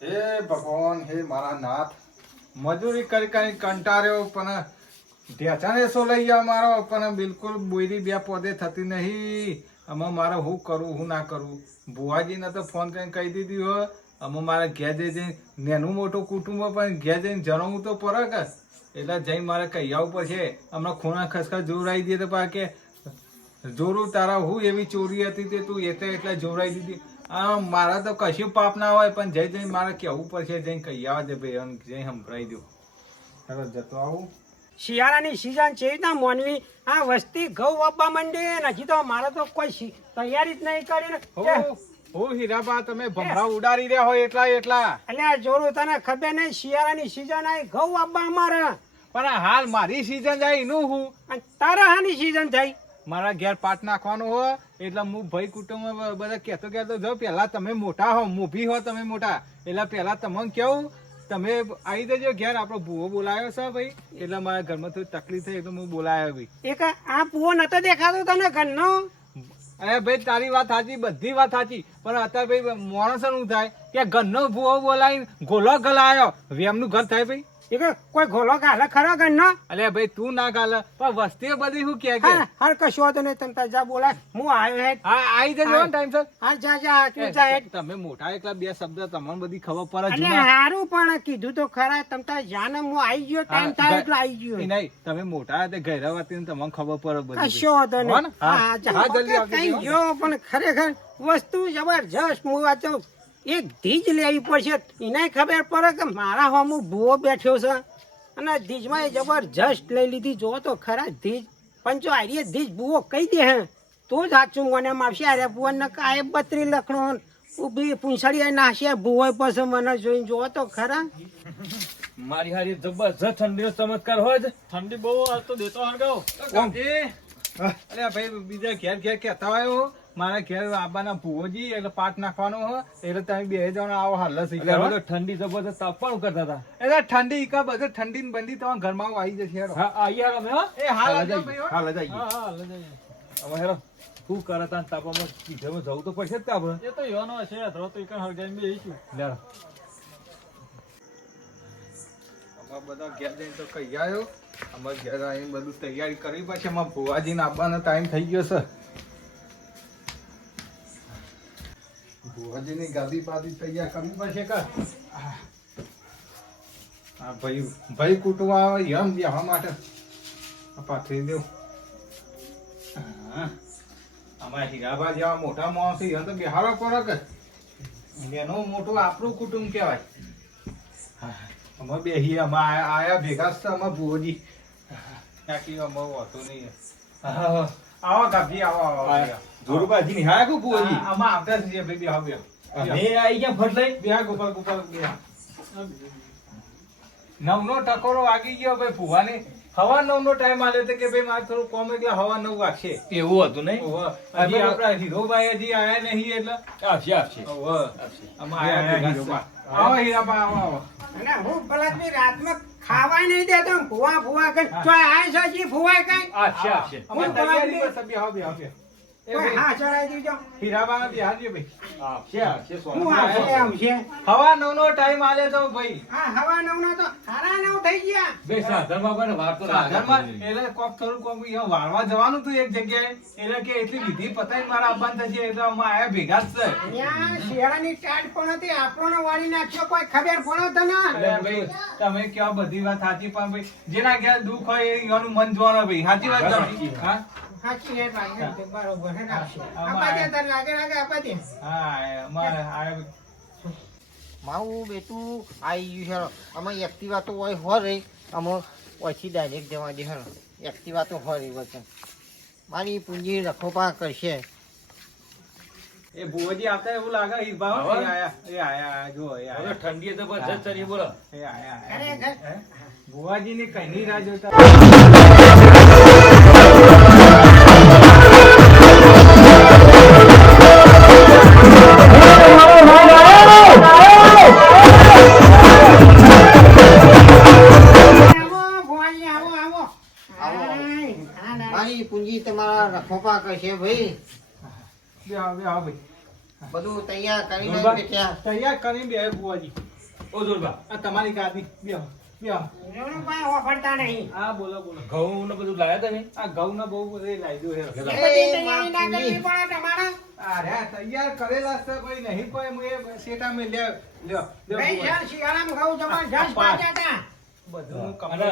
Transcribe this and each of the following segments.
હે ભગવાન, હે મારા નાથ, મજૂરી કરી કરી કંટાળ્યો પણ ઢેચાને સો લઈ ગયા મારો, પણ બિલકુલ બોયરી બે પોદે થતી નહીં. આમાં મારે શું કરવું શું ના કરવું. ભુવાજીને તો ફોન કરીને કહી દીધી હોય આમાં મારે ઘેર જઈને નેનું મોટું કુટુંબ પણ ઘેર જઈને જણાવવું તો પડે કે, એટલે જઈને મારે કહી આવવું પડશે. હમણાં ખૂણા ખસખસ જોરાઈ દે તો પા કે જોરું તારા હું એવી ચોરી હતી તે તું એટલે જોરાઈ દીધી. મારા તો કશું પાપ ના હોય પણ જઈને મારે કહેવું પડશે, જઈને કહી આવવા દે ભાઈ, જઈને સંભળાઈ દો. હવે જતો આવું. શિયાળાની સિઝન છે ના મોનવી, આ વસ્તી ઘઉં વાપવા માંડી ને હજી તો મારે તો કોઈ તૈયારી જ નહીં કરી. હું હીરાબા તમે ભમરા ઉડાડી રહ્યા હોય એટલા એટલે આ જોરું તને ખબર નહીં, શિયાળાની સિઝન આવી ઘઉં વાપવા અમારે. પણ હાલ મારી સિઝન જાય એનું હું તારા હાની સિઝન થઈ? મારા ઘેર પાટ નાખવાનો હોય એટલે હું ભાઈ કુટુંબ બધા કહેતો જો પેલા તમે મોટા હો, મોભી હો તમે મોટા, એટલે પેલા તમને કેવું તમે આવી દેજો ઘેર. આપણો ભૂવો બોલાયો છે ભાઈ, એટલે મારા ઘરમાં થોડી તકલીફ થઈ એટલે હું બોલાયો ભાઈ. એક આ ભૂવો નતો દેખાતો તને ઘરનો? અરે ભાઈ તારી વાત સાચી, બધી વાત સાચી, પણ અત્યારે ભાઈ માણસ શું થાય કે ઘરનો ભૂવો બોલાવી ગોલો ગલાયો, વેમનું ઘર થાય ભાઈ. કોઈ ઘોલો ગાલે ખરો ઘરનો? અલે ભાઈ તું ના ગાલે પણ વસ્તી બધી શું કે હાર કશું હતું નહીં, તમે જા બોલાય હું આવ્યો હે. હા આવી જજો ટાઈમ સર. હા જા તું જા. તમે મોટા એકલા બે શબ્દ તમને બધી ખબર પડે. એટલે હારું પણ કીધું તો ખરા, તમ તાર જાને હું આવી ગયો, ટાઈમ થાય એટલે આવી ગયો. નહીં તમે મોટા તે ઘરે વાતી તમને ખબર પડે બધી. કશો હતો નહીં. હા જલ્દી કઈ ગયો પણ ખરેખર વસ્તુ જબરજસ્ત. હું વાંચો એક ધીજ લેવી પડશે, એને ખબર પડે કે મારા હોમું ભૂવો બેઠો છે અને ધીજમાં એ જબરજસ્ત લઈ લીધી. જો તો ખરા ધીજ પંચો આરીએ ધીજ ભૂવો કહી દે હે તો જ સાચું મને એમ આવશે. અરે ભુવન કાંઈ 32 લખણો ઉભી પૂંછડી નાશે ભૂવો પછી મને જોઈને જો તો ખરા. મારી હારી જબરજસ્ત ઠંડીનો ચમત્કાર હોય છે. ઠંડી બહુ આવતો દેતો હરગાવ. અરે ભાઈ બીજા ઘેર ઘેર કેતા હોય મારા ઘેર આબાના ભુવોજી એટલે પાટ નાખવાનો હોય એટલે તમે બે જણ આવો હાલ ઠંડી જબરજસ્ત તાપવાનું કરતા હતા. એટલે ઠંડી કા બધું ઠંડી ને બંધી તમારા ઘરમાં આવી જશે. હા આઈએ હાલ અમે એ હાલ જઈએ. હવે હેરો શું કરે તા તાપમાં પીઠેમાં જવું તો પડશે જ કે આપણે. એ તો યોનો છે ધરો તો એકણ હરગાઈને બેહીશું. લે અમાર બધા ઘેર જઈને તો કહી આવ્યો. અમાર ઘેર આવીને બધું તૈયારી કરવી પડશે. અમારા ભુવાજીને આવવાનો ટાઈમ થઈ ગયો છે. ભુવાજીની ગાદી બાદી તૈયાર કરવી પડશે કે હા ભાઈ કુટુંબ આવે એમ બેહવા માટે પાથરી દેવું. અમારા હીરાબા જેવા મોટા માણસ એમ તો બેહાડો પડે કે એનું મોટું આપણું કુટુંબ કહેવાય. અમે બેહી અમે આયા ભેગા છે અમે ભુવોજી. બાકી અમે હોતું નહીં. આવો ગાભી આવો. જોરુબાજી ની હા કો ભુવોજી આમાં આવતા છીએ ભાઈ બેહો બેહો. અમે આઈ ગયા ફટ લઈ બેહા ગોપાલ બેહા. નવનો ટકોરો વાગી ગયો ભાઈ ભુવાને. હવા 9 નો ટાઈમ આલે તો કે ભાઈ મારે થોડું કોમ એટલે હવા 9 વાગશે. એવું હતું નહીં? હજી આપડા હીરોભાઈ હજી આયા નહીં એટલે આવશે. આમાં આયા હીરોબા. આવો હીરાબા આવો. અને હું ભલા રાતમાં ખાવા નહીં દેતો ભૂવા કઈ આય છે ભૂવા કઈ આવશે. અમે તૈયારી પર બેહો બેહો બેહો. હા ચડાઈ દીજો. હીરાબા બેહાડજો ભાઈ. આવશે. હું આવશે. હવા 9 નો ટાઈમ આલે તો ભાઈ. હા હવા 9 ના તો સારા 9 થઈ ગયા. બે સાધનમાં પણ વાત તો સાધનમાં એટલે કોક થોડું કોક વાળવા જવાનું હતું એક જગ્યાએ એટલે કે એટલી વિધિ પતાઈ મારા અબ્બાન થશે એટલે અમે આયા ભેગા જ છે. અહીંયા શિયાળાની ટાટ પણ હતી આપણો વાળી નાખ્યો કોઈ ખબર પડો તને? અરે ભાઈ તમે કેવા બધી વાત સાચી પણ ભાઈ જેના ઘેર દુઃખ હોય એનું મન જોવાનું ભાઈ. સાચી વાત તમે? હા સાચી હે ભાઈ બરોબર હે રાખશે. આપાદે તને આગળ આપાદે. હા અમારે આ મારું બેટું આવી ગયું છે. અમે એક્ટિવા તો હોય હો રહી, અમે ઓછી ડાયરેક્ટ જવા દે હેરો. એક્ટિવા તો હોય રહી વચન મારી પૂંજી રખોપા કરશે. એ ભુવોજી આવતા એવું લાગે હીરભાવ. એ આયા જો એ આયા. ઠંડી જબરજસ્ત ચડી બોલો. એ આયા. અરે ભુવાજીની કઈની રાહ જોતા. મારી પૂંજી તમારા રખોપા કરશે ભાઈ. બેહો બેહો ભાઈ. બધું તૈયાર કરીને તૈયાર કરી બે ભુવાજી. ઓ જોરબા આ તમારી ગાદી બેહો બેહો એનું કાંઈ વાપરતા નહીં. હા બોલો બોલો ઘઉં ને બધું લાયા તમે આ ઘઉંના બહુ બધે લાગ્યું છે એ બધી તૈયારી ના કરવી પડે તમારે. અરે તૈયાર કરેલા છે ભાઈ નહીં કોઈ હું એ શેટા મેં લ્યો લ્યો ભાઈ લ્યો સર શિયાળામાં ઘઉં જબરજસ્ત પાક્યા હતા. બધું અને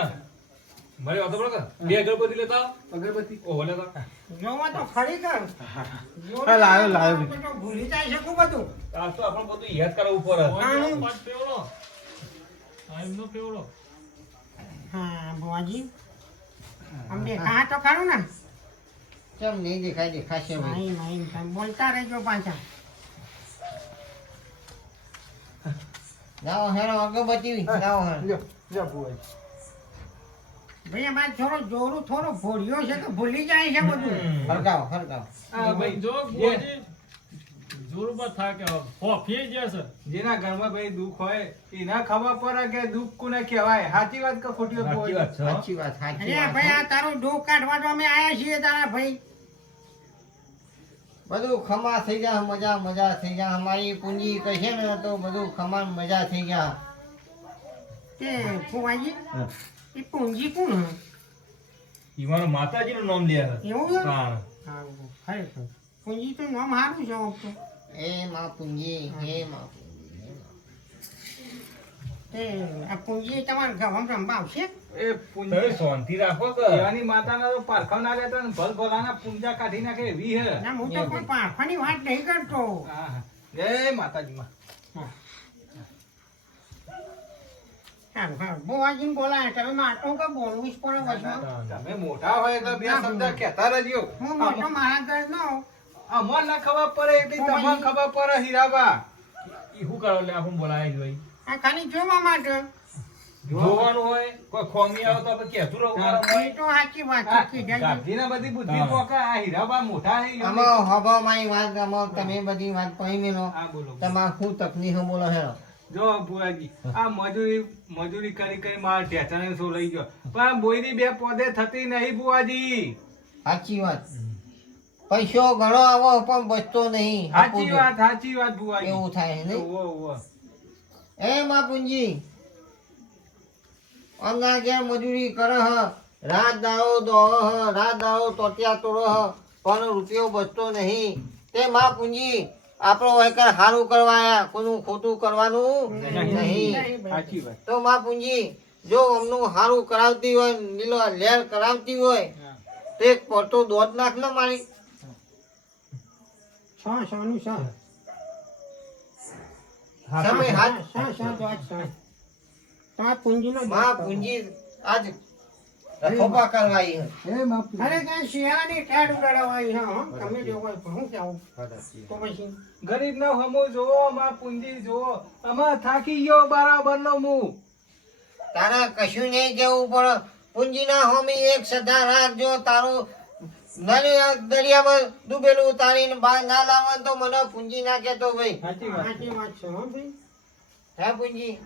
મારે વાતો બરોબર બે અગરબત્તી લેતા આવો. અગરબત્તી ઓહો લેતા જોવો તો ખરી કર. હા, લાવ્યો, લાવ્યો. તો ભૂલી જાય શકું બધું. આ તો આપણે બધું યાદ કરવું પડે આનું. પાંચ પેવડો આ એમનો પેવડો હા બુઆજી આમ દેખા તો ખરું ને. કેમ નહીં દેખાય? દેખાશે ભાઈ. નહીં નહીં તમે બોલતા રહેજો પાછા. લાવો હેરો અગરબત્તી લાવો હેરો. લ્યો લ્યો ભુવાજી. ભાઈ અમારે થોડો જોરું થોડો ભોળ્યો છે તો ભૂલી જાય છે બધું. હરગાવો હરગાવો. આ ભાઈ જો જે- જોરબા થા કે ફોફી જશે જેના ઘરમાં ભાઈ દુઃખ હોય એના ખબર પડે કે દુઃખ કોને કહેવાય સાચી વાત કે ખોટી વાત સાચી વાત છે હો. સાચી વાત સાચી અરે ભાઈ વાત. આ તારું દુઃખ કાઢવા તો અમે આયા છીએ તારા ભાઈ. બધું ખમા થઈ ગયા, મજા મજા થઈ ગયા. અમારી પૂંજી કહેશે ને તો બધું ખમા મજા થઈ ગયા. તે ફુવાજી એ પૂંજી કોણ હે? ઈ મારા માતાજીનું નામ લે છે એવું છે? હા હારું, ખરેખર પૂંજી તો નામ સારું છે આમ તો. એ માં પૂંજી હે માં પૂંજી. તે આ પૂંજી તમારે ગવામાં રમવા આવશે? એ તમે પૂંજા શાંતિ રાખો કે એવાની માતાના તો પારખા ના લેતા ને ભલ ભલાના પૂંજા કાઢી નાખે એવી હે ના હું તો કોઈ પાખવાની વાત નહીં કરતો. હા, હા. જય માતાજી માં સારું સારું બુવાજીને બોલાય તમે માટું કે બોલવું જ પડે વચમાં. તમે મોટા હોય એટલે બે શબ્દ કહેતા રહેજો હું મોટો મારા ઘર નો. અમર ના ખબર પડે એટલી તમને ખબર પડે હીરાબા ઈ શું કરો એટલે આપણને બોલાય જ ભાઈ આ ખાલી જોવા માટે. જોવાનું હોય કોઈ ખોમી આવે તો આપણે કહેતું રહું હા. એ તો સાચી વાત છે કીધા ગાંધીને બધી બુદ્ધિ હા. પોકે આ હીરાબા મોટા હે એમને- આમાં હવા મારી વાત આમાં તમે બધી વાત કહી મેલો. હા બોલો તમારે શું તકલીફ બોલો હેરો. જો ભુવાજી આ મજૂરી કરી કરી મારા ઢેચાને શું લઈ ગયો પણ બોયરી બે પોદે થતી નહીં ભુવાજી સાચી વાત. પૈસો ઘણો આવો પણ બચતો નહીં. સાચી વાત ભુવાજી એવું થાય નહીં. ઓવો, ઓવો. એ માં પૂંજી અંગા કે મજૂરી કરે હ, રાત દાડો દોડો હ, રાત દાડો તોટિયા તોડો હ, પણ રૂપિયો બચતો નહીં. તે માં પૂંજી આપણો વહીકર સારું કરવા આયા, કોઈનું ખોટું કરવાનું નહીં. સાચી વાત તો માં પૂંજી જો અમનું સારું કરાવતી હોય, લીલો લેર કરાવતી હોય તો એક પડતો દોઢ નાખ ને મારી. સોનું સો. તમે હાથ તમારા પૂંજીનો માં પૂંજી આજ રખોપા કરવાઈ હે. અરે કઈ શિયાળાની ઠેઠ ઉડાડવાની છે હો. તમે જો કોઈ શું કેવું તો પછી ગરીબ નો હમુ જોવો માં પૂંજી જોવો આમાં થાકી ગયો બરાબર નો મું તારા કશું નહીં કેવું પણ પૂંજીના હોમી એક સદા રાખજો. તારું દરિયામાં ડૂબેલું તારીને બહાર ના લાવવાનું તો મને પૂંજી ના કહેતો ભાઈ. સાચી વાત સાચી વાત છે હો ભાઈ. હે પૂંજી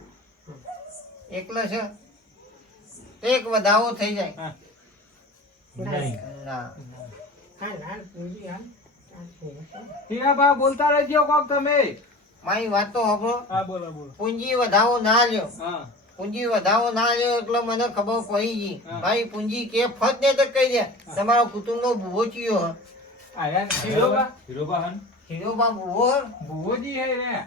એકલો છે તો એક વધાવો થઈ જાય. હા. ના હાલ હાલ પૂંજી હાલ. હીરાબા બોલતા રહેજો કોક તમે મારી વાત તો સાંભળો. હા બોલો બોલો પૂંજી વધાવો ના લ્યો. હા પૂંજી વધાવો ના લ્યો એટલે મને ખબર પડી ગઈ. હા. મારી પૂંજી કે ફટ ને તો કહી દે તમારો કુટુંબ નો ભૂવો ચિયો હ. આયા હીરોબા હીરોબા હન હીરોબા ભૂવો હ. ભુવોજી હે રે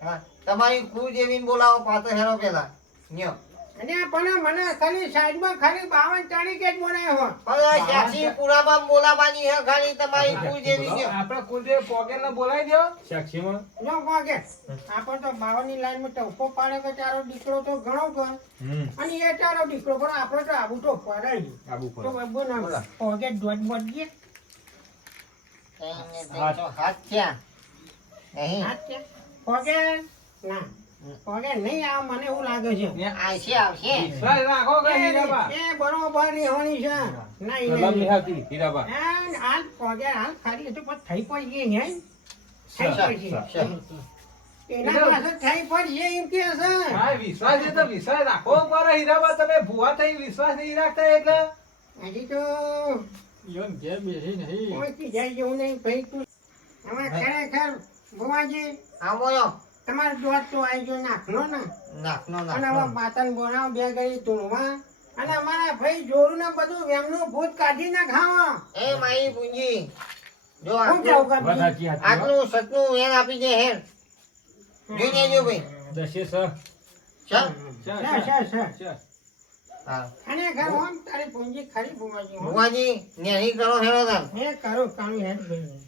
હા તમારી કુળ દેવીને બોલાવો પાછો હેરો પેલા ન્યો. અને પણ મને ખાલી સાઈડમાં ખાલી 52 તારીખે જ બોલાયો હો. પણ સાક્ષી પુરામાં બોલાવાની હે ખાલી તમારી કુળ દેવી છે. આપડે કુલદેવ પોકેટ ને બોલાવી દો સાક્ષીમાં જો વાગે આપણે તો બાવાની લાઈનમાં ટપકો પાડે કે તારો દીકરો તો ઘણો ગયો અને એ તારો દીકરો પણ આપણે તો આબુ તો પડાય જ. આબુ તો બાબુ ના પોગે દોડ બોડીએ એને તેનો હાથ થયા નહીં. હાથ છે પોગે ના પોગે નહીં આ મને એવું લાગે છે. આવશે આવશે. વિશ્વાસ રાખો કે હીરાબા એ બરોબર રહેવાની છે. ના સલામ નહીં નિહાતી હીરાબા હાલ પોગે હાલ ખાલી તો પણ થઈ પડી ગઈ હે થઈ પડી એના પાસે થઈ પડી એમ કે છે. હા વિશ્વાસ છે તો વિશ્વાસ રાખો પર હીરાબા તમે ભુવા થઈ વિશ્વાસ નહીં રાખતા એટલે હજી તો યોન ઘેર બેસી નહીં કોઈ જાય જેવું નહીં ભાઈ તું આમાં ખરેખર ભુવાજી આમ બોલો. તમારે દોઢ તો આવી ગયો નાખલો ને નાખનો અને હવે નાખનો માતાને બોલાવો બે ઘડી ધૂળવા અને અમારા ભાઈ જોરું ને બધું એમનું ભૂત કાઢી ના ખાવા એ માઈ પૂંજી જો શું કેવું વાત કરતી? સાચી સાચી. આટલું સતનું વેણ આપી દે હેર જોઈ લેજો ભાઈ દસે સ. ચાલ છે. હા અને ઘર હોમ તારી પૂંજી ખરી બુવાજી હો. ભુવાજી નેહી કરો હેરો તાર હે કરો કાણું હેડ ગયું.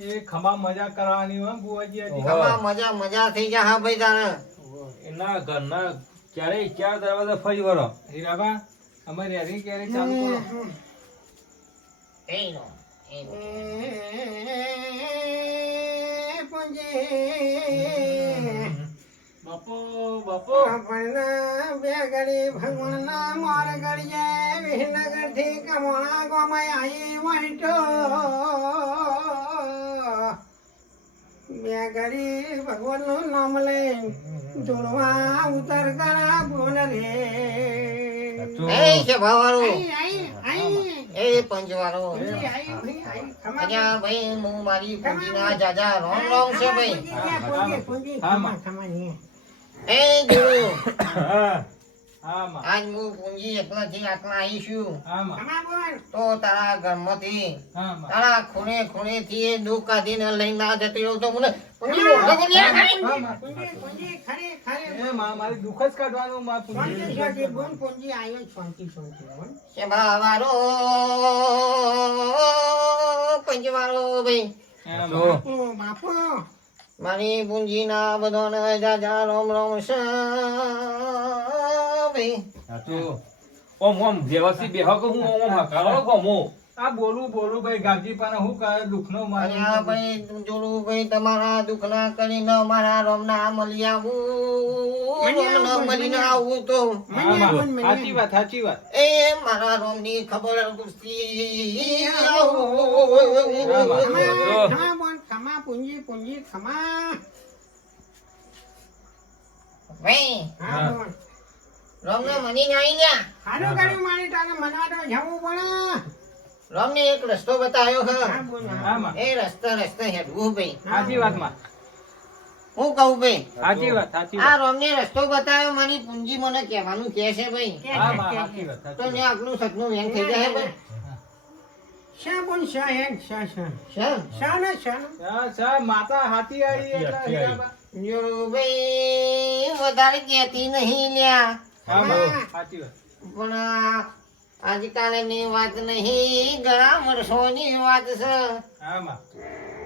એ ખમા મજા કરવાની હોય બુવાજી હજી. ઓહો. ખમા મજા મજા થઈ જા હા ભાઈ તારે એના ઘરના ક્યારેય ચાર દરવાજા ફરી વળો. હીરાબા અમારી હેરી કેરી ચાલુ કરો. એ નો એ નો. બાપો બાપો બે ઘડી ભગવાનના મોર ઘડીએ વિહનગરથી કમોણા ગોમાય આઈ વાંટો બે ઘડી ભગવાનનું નામ લઈ ધૂળવા ઉતર કરા બોલ રે એ છે ભાવારો આઈ આઈ આઈ એ પંચવારો અહીંયા ભાઈ હું મારી પૂંજીના જાજા રોમ રોમ છે ભાઈ એ જોડું હા. હા માં આજ હું પૂંજી એકલાથી આટલા આવીશું હા માં તો તારા ઘરમાંથી હા માં તારા ખૂણે ખૂણે થી દુઃખ કાઢીને લઈને ના જતી રહું તો મને પૂંજી મોઢો કરી આ ખાઈ. હા માં એ માં મારી દુઃખ જ કાઢવાનું માં પૂંજી. છે ભાવારો પંચવારો ભાઈ હા તો માં. મારી પૂંજીના બધાને જાજા રોમ રોમ છે ભાઈ સાચું. ઓમ ઓમ વ્યવસ્થિત બેહો કે હું ઓમ હકારો ગમો. આ બોલું ભાઈ ગાજી પણ હું કરે દુઃખનો અને મારે આ ભાઈ જોડું ભાઈ તમારા દુઃખના કરીને મારા રોમના મળી આવું રોમના મળીને આવું તો હા માં સાચી વાત એ મારા રોમની ખબર પૂછતી ભાઈ રોમને મની આવી ગયા રોમને એક રસ્તો બતાવ્યો હ હા માં એ રસ્તે હેડવું ભાઈ સાચી વાત માં હું કહું ભાઈ સાચી વાત આ રોમને રસ્તો બતાવ્યો મારી પૂંજી મને કહેવાનું કે છે ભાઈ હા માં સાચી વાત તો સાચી ને આટલું સતનું વેન થઈ જાય ભાઈ વાત. માતા હાથી આવી એટલે હીરાબા. જોડું ભાઈ વધારે કહેતી નહીં લ્યા હા માં સાચી વાત. પણ આજકાલની વાત નહીં ઘણા વર્ષોની વાત છે હા માં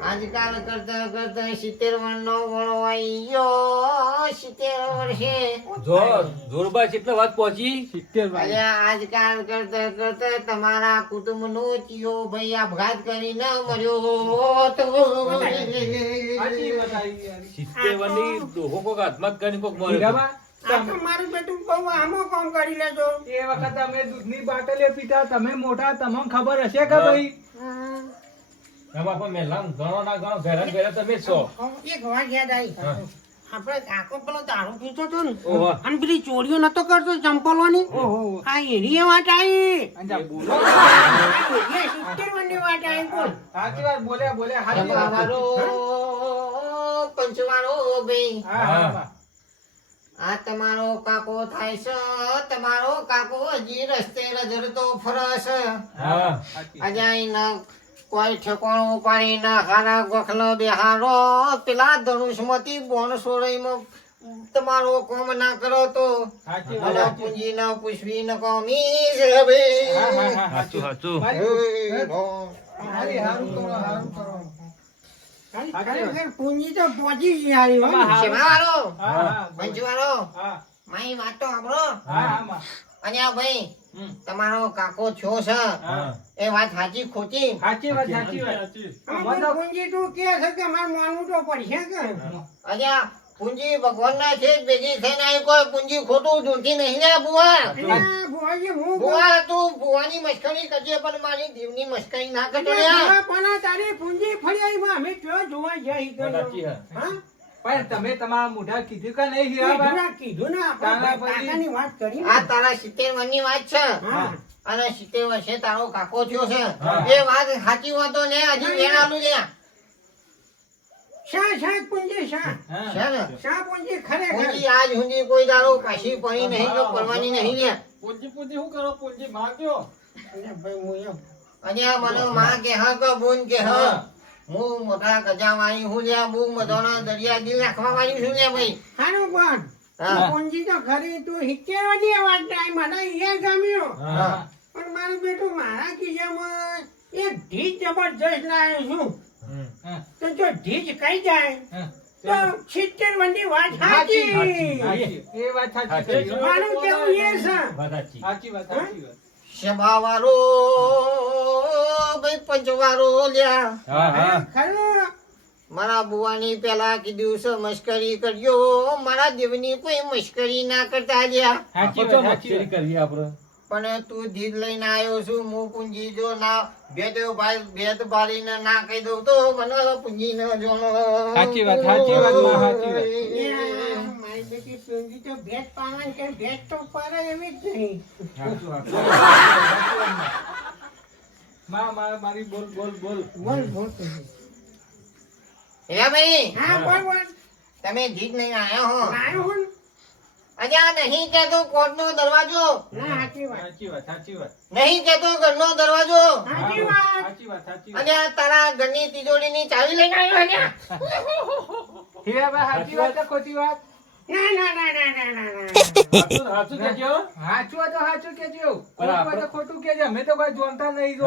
આજકાલ કરતા 70 વર્ષનો વળો આવી ગયો 70 વર્ષે જો જોરબા કેટલા વાત પહોંચી. 70 અરે આજકાલ કરતા તમારા કુટુંબનો ચિયો ભાઈ આપઘાત કરીને મર્યો તો સાચી વાત આવી યાર. 70 વર્ષની ડોહો કોક હાથમાં કરીને કોક મરે. હીરાબા, મારું બેટું બહુ આમો કામ કરી લેજો એ વખત અમે દૂધની બાટલીઓ પીતા તમે મોટા તમને ખબર હશે કે ભાઈ હા બાપા મેલામ ઘણો ના ઘણો ઘેરા તમે છો. એક વાત યાદ આવી હા. આપણે કાકો પેલો દારૂ પીતો હતો ને ઓહો. અને પેલી ચોરીઓ નતો કરતો ચંપલોની આ એની વાત આવી અંજા બોલો. વાત આવી બોલ સાચી વાત બોલ્યા સાચી વાત. તમારો પંચવારો ભાઈ હા હા માં. આ તમારો કાકો થાય છે તમારો કાકો હજી રસ્તે રજડતો ફરસ હા સાચી. અજાઈ કોઈ ઠેકાણું પાડી ના ખાના ગોખલો બેહારો પેલા ધનુષમાંથી બોણ સોળઈમાં તમારો કોમ ના કરો તો સાચી વાત, મને સાચી. પૂંજી ના પૂછવી ન કોમી છે ભાઈ હા હા હા સાચું સાચું. મારી હારું કરો હારું કરો. ખરેખર પૂંજી તો પહોંચી ગઈ હારી હો. આમાં હારું. શેમાવાળો હા હા પંચવાળો હા મારી વાત તો સાંભળો હા હા માં. અને આ ભાઈ હમ. તમારો કાકો છો છે હા. એ વાત સાચી ખોટી સાચી વાત સાચી વાત. આમાં તો પૂંજી તું કે છે કે મારે માનવું તો પડશે કે અલ્યા પૂંજી ભગવાન ના છે ભેગી થઈને આવી કોઈ પૂંજી ખોટું ઢૂંઢી નહીં લે બુઆ એટલે ભુવાજી હું બુઆ તું બુવાની મસ્કરી કરજે પણ મારી દીવની મસ્કરી ના કરતો લ્યા. પણ તારી પૂંજી ફરી આવી માં અમે ક્યાં જોવા જઈ સાચી ગયો હા. હા પણ તમે તમારા મોઢા કીધું કે નહીં હીરાબા? કીધું ને તારા આપણે પછી- કાકાની વાત કરી આ તારા 70 વર્ષની વાત છે હા અને 70 વર્ષે તારો કાકો થયો છે હા. એ વાત સાચી હોય તો લે હજી વેણ આલું લે શા પૂંજી શા છે ને પૂંજી ખરેખર પૂંજી આજ સુધી કોઈ દાડો પાછી પડી નહીં કે પડવાની નહીં લે પૂંજી શું કરો પૂંજી માગ્યો અને ભાઈ હું એમ અને આ મને માં કે હા કે બોન કે હા હું મોટા ગજા વાળી હું લ્યા બહુ મધોનો દરિયા દિલ રાખવા વાળી છું લ્યા ભાઈ હારું પણ હા. પૂંજી તો ખરી તું હિકેવા દે વાત થાય મને એ ગમ્યો હા પણ મારું બેટું મારા ખિસ્સામાં એક ઢીજ જબરજસ્ત લાવ્યો છું તો જો ઢીજ કઈ જાય તો 70 વંડી વાત સાચી એ વાત સાચી છે. મારું કેવું એ છે સાચી વાત સાચી વાત શબાવારો ભાઈ પંચવારો લ્યા ખરું મારા બુવાની પેલા કીધું છે મસ્કરી કરજો મારા દેવની કોઈ મસ્કરી ના કરતા લ્યા સાચી વાત સાચી વાત કરીએ આપણે પણ તું ધીર લઈને આવ્યો છું હું પૂંજી જો ના ભેદ ભારીને ના કહી દઉં તો મને પૂંજી ન જોણો સાચી વાત, સાચી વાત, માં સાચી વાત. મારી બેટી પૂંજી તો ભેટ પાવાની કે ભેટ તો પડે એવી જ નહીં મારી બોલ બોલ બોલ બોલ બોલ હે ભાઈ હા બોલ બોલ તમે ધીર લઈને આવ્યો હો લાયો હું અજા નહીં કેતો કોર્ટનો દરવાજો ના સાચી વાત સાચી વાત સાચી વાત નહીં કેતો ઘરનો દરવાજો સાચી વાત સાચી વાત સાચી વાત અને આ તારા ઘરની તિજોરીની ચાવી લઈને આવ્યો ને હીરાભાઈ સાચી વાત કે ખોટી વાત ના ના ના ના ના ના ના સાચું કેજો સાચું હોય તો સાચું કેજો પણ ખોટું હોય તો ખોટું કેજો અમે તો કોઈ જોનતા નહીં જો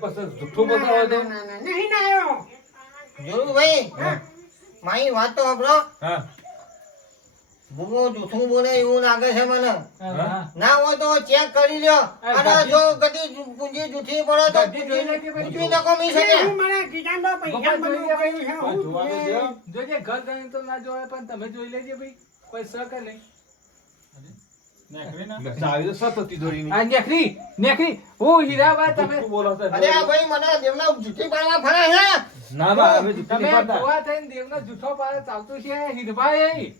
પછી જુઠ્ઠું બતાવો તો ના ના નહીં લાયો જોયું ભાઈ મારી વાત તો સાંભળો હા બુમો જૂઠું બોલે એવું લાગે છે મને હા ના હોય તો ચેક કરી લ્યો અને જો કદી પૂંજી જૂઠી પડે તો બધી જોઈ લેજે ભાઈ. પૂંજી નકામી છે ને હું મારા ખિસ્સામાં પૈસા બધું પડ્યું છે હું જોવા દેજો. જોજે ઘર ગણી તો ના જોવાય પણ તમે જોઈ લેજે ભાઈ કોઈ શક નહીં ચાવી તો સત હતી દોરીની આ નેખરી હું હીરાભાઈ તમે જુઠ્ઠું બોલો છો. અરે આ ભાઈ મને દેવના જૂઠી પાડવા ફરે છે ના ના અમે જુઠ્ઠું તમે નહીં પાડતા. ભુવા થઈને દેવનો જૂઠો પાડે ચાલતું છે હીરભાઈ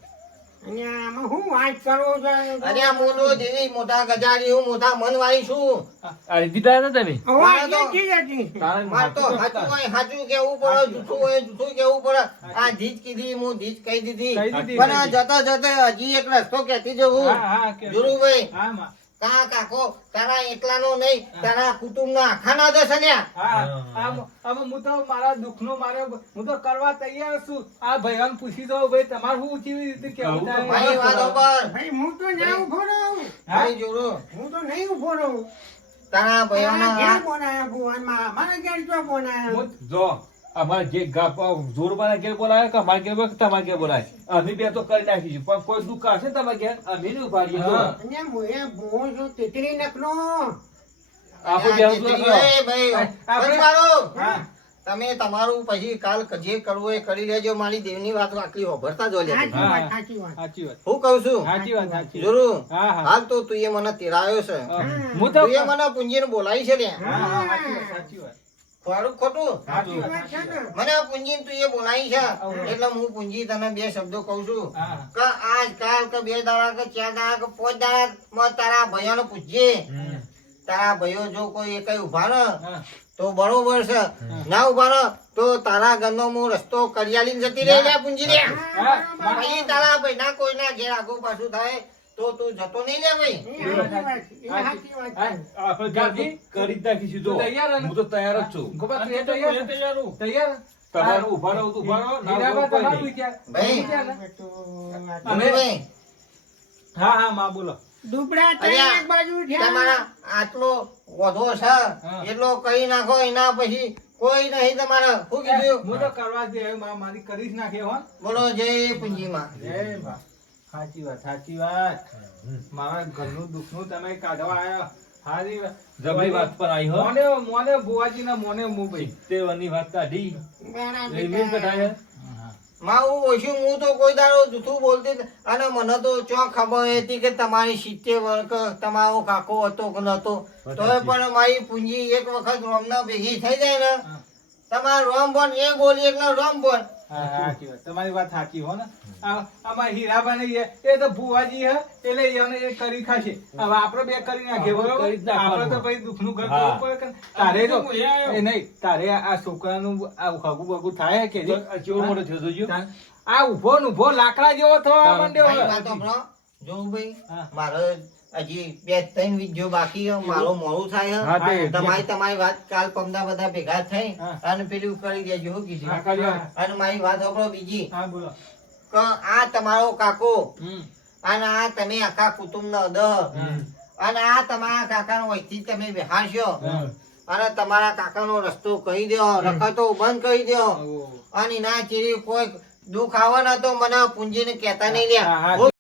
અને આમાં હું વાત કરું છું અરે આ મોટો દેવી મોટા ગજારી હું મોટા મનવાળી છું આ દીધા હતા તમે અવાજ નથી જતી માર તો સાચું હોય સાચું કેવું પડે જૂઠું હોય જૂઠું કેવું પડે આ ધીજ કીધી હું ધીજ કહી દીધી કહી દીધી, પણ કહી જતા જતા હજી એક રસ્તો કહેતી જવું હા કે જોરુભાઈ હા માં કા કાકો તારા એકલાનો નહીં તારા કુટુંબના આખાના દસ અલ્યા હા આમ હું તો મારા દુઃખનો મારે હું તો કરવા તૈયાર છું આ ભાઈઓને પૂછી દઉં ભાઈ તમારે શું કેવી રીતે કેવું થાય? મારી વાતો પર ભાઈ હું તો ના ઉભો રહું ભાઈ જોરો હું તો નહીં ઉભો રહું તારા ભાઈઓના ઘેર બોલાયા ભુવનમાં મારા ઘેર જો બોલાયા હું જો અમારે જે જોરબાના ઘેર બોલાય કે અમારે ઘેર બોલાય કે તમારે ઘેર બોલાય અમે બે તો કરી નાખીશું પણ કોઈ દુઃખ આવશે ને તમારે ઘેર અમે નહીં ઉભાડીએ જો. હા. અને મોએ ભુવો છું તેતરી નકનો આપણે ઘેર તો એ ભાઈ આપણે- પછવાડો. હા તમે તમારું પછી કાલ જે કરવું એ કરી લેજો મારી દેવની વાત આટલી હોભરતા જો લે સાચી હા. વાત સાચી વાત સાચી વાત હું કહું છું સાચી વાત સાચી વાત. જોરું હા હા હાલ તો તું એ મને તેરાયો છે હું તો તું એ મને પૂંજીને બોલાવી છે લે હા હા સાચી વાત સાચી વાત ખોરું ખોટું સાચી વાત વાત છે ને મને આ પૂંજીને તું એ બોલાવી છે એટલે હું પૂંજી તને બે શબ્દો કહું છું હા કે આજ કાલ કે 2 દાડા કે 4 દાડા કે 5 દાડા માં તારા ભાઈઓને પૂછજે તારા ભાઈઓ જો કોઈ એકઈ ઉભા ને હા તો બરોબર છે ના ઉભા ને તો તારા ઘરનો હું રસ્તો કરિયાલીને જતી રહી લે પૂંજી લે હા પછી તારા ભાઈના કોઈના ઘેર આગુ પાછું થાય તો તું જતો નહીં લે ભાઈ એ સાચી વાત છે, એ સાચી વાત છે. આપણે ઘેર તો કરી જ નાખીશું જો તું તૈયાર ને? હું તો તૈયાર જ છું ગોપા તું એ તૈયાર છે? તૈયાર તમારે ઉભા રહો તો ઉભા રહો ના હીરાભાઈ ઉભા રહો તમારું કોઈ નહીં. વિચાર ભાઈ. વિચાર ને? અમે ભાઈ હા હા માં બોલો દુબળા અરે આ એક બાજુ તમારા આટલો વધો છે હા. એટલો કરી નાખો એના પછી કોઈ નહીં તમારે શું કીધું હું તો કરવા જ દે મારી કરી જ નાખે હો બોલો જય પૂંજીમાં જય બા. સાચી વાત સાચી વાત મારા ઘરનું દુઃખનું તમે કાઢવા આવ્યા સારી વાત. જબરી વાત પર આવી હો મોને મોને બુવાજીના મોને મુંબઈ તે વાની વાત કાઢી મારા એમ બેટા. કઢાય મારું ઓછું હું તો કોઈ દાડો જૂઠું બોલતી જ- અને મને તો ચો ખબર હતી કે તમારી 70 વર્ષ તમારો કાકો હતો કે નતો તોય પણ મારી પૂંજી એક વખત રોમના ભેગી થઈ જાય ને તમારે રોમ બોન એ બોલી એટલે રોમ બોન હા, સાચી વાત. તમારી વાત સાચી હો ને. આમાં હીરાબાને એ તો ભુવાજી હે એટલે એને એ કરી ખાશે. હવે આપણે બે કરી નાખીએ આપણે બરોબર. કરી જ નાખવાનું. આપણે તો પછી દુઃખનું ઘર હા. કરવું પડે કે તારે જો એ નહીં તારે આ છોકરાનું આ હગું બગું થાય કે તો આ કેવો મોટો થયો તો જો. આ ઉભો ને ઉભો લાકડા જેવો થવા માંડ્યો મારી હવે. વાત સાંભળો. જોઉંભાઈ, હા. મારે હજી 2-3 વીડિયો બાકી છે. મારું મોડું થાય હા, છે. તે- તમારી વાત કાલ પમદા બધા ભેગા થઈ હા. અને પેલું કરી દેજો શું કીધું. હા, કર્યો. અને મારી વાત સાંભળો બીજી હા બોલો. કે આ તમારો કાકો હમ. અને આ તમે આખા કુટુંબનો દહ હમ. અને આ તમારા કાકાનો વહીથી તમે બેહાડશો હમ. અને તમારા કાકાનો રસ્તો કહી દો, રખતો બંધ કરી દો ઓહ. અને ના ચીરી કોઈ દુઃખ આવે ને તો મને પૂંજીને કહેતા નહીં હા, હા. લ્યા.